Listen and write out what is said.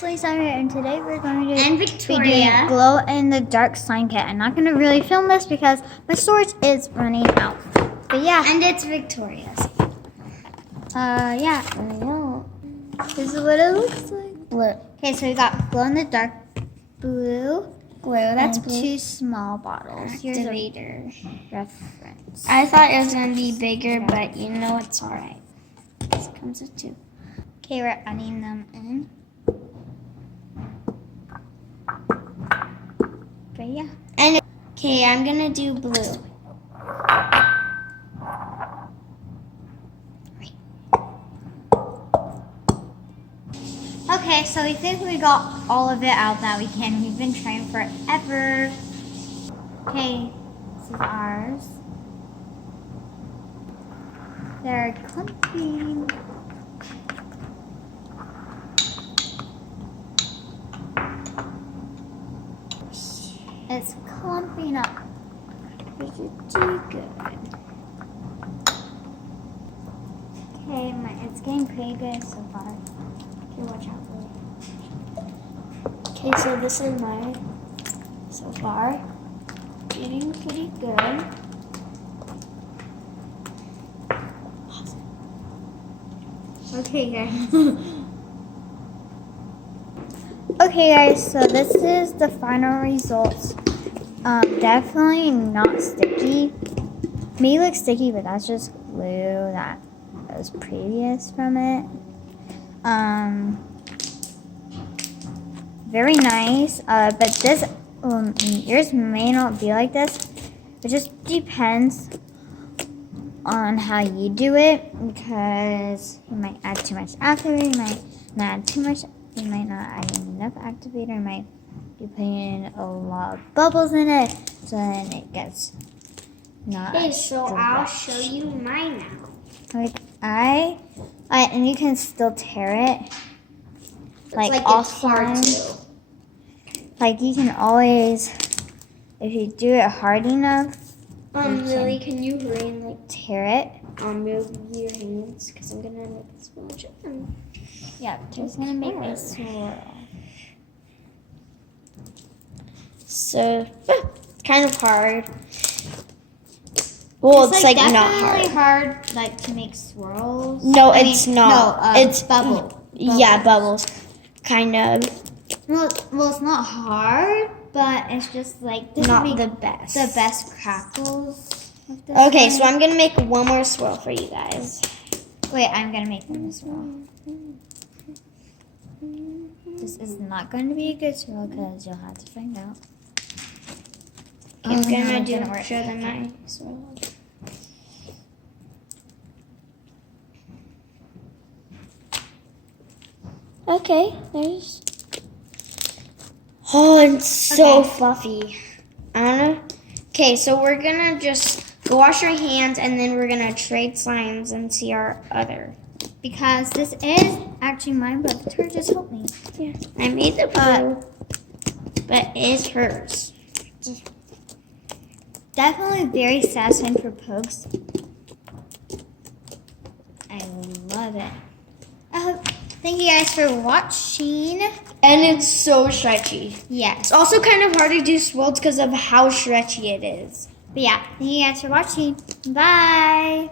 Summer, and today we're going to and be Victoria doing glow in the dark slime kit. I'm not going to really film this because my storage is running out. But yeah. And it's Victoria's. Yeah. I know. This is what it looks like. Blue. Okay, so we got glow in the dark blue. Blue, that's and blue. 2 small bottles. Here's a Activator. reference. I thought it was going to be bigger, but you know it's alright. This comes with 2. Okay, we're adding them in. But yeah. And okay, I'm going to do blue. Okay, so we think we got all of it out that we can. We've been trying forever. Okay, this is ours. They're clumping. It's clumping up. Pretty good. Okay, it's getting pretty good so far. Okay, watch out for it. Okay, so this is mine so far. Getting pretty good. Okay, guys. Okay, guys, so this is the final results. Definitely not sticky. May look sticky, but that's just glue that was previous from it. Very nice. But this, yours may not be like this. It just depends on how you do it, because you might add too much activator, you might not add too much, you might not add enough activator, you might be putting a lot of bubbles in it, so then it gets not. Okay, so I'll show you mine now. Like and you can still tear it. Like it's hard offline. to. Like you can always, if you do it hard enough, Lily, can you hurry and tear it. move your hands, because I'm gonna make this bunch of them. Yeah, just gonna make a swirl. So, kind of hard. Well, it's like not definitely hard. hard, like to make swirls. No, it's not. No, it's bubble. Yeah, bubbles. Kind of. Well, it's not hard, but it's just like Not make the best. the best crackles. Of this Okay, one. so I'm gonna make one more swirl for you guys. Wait, I'm gonna make them as well. This is not going to be a good swirl because you'll have to find out. I'm no, gonna it do didn't work. show them my swirl. Okay, there's. Oh, it's so fluffy. I don't know. Okay, so we're gonna just go wash our hands, and then we're gonna trade slimes and see our other. Because this is actually mine, but Victoria just helped me. Yeah, I made the blue, but it's hers. Definitely very satisfying for pokes. I love it. Thank you guys for watching. And it's so stretchy. Yes. It's also kind of hard to do swirls because of how stretchy it is. But yeah, thank you guys for watching. Bye.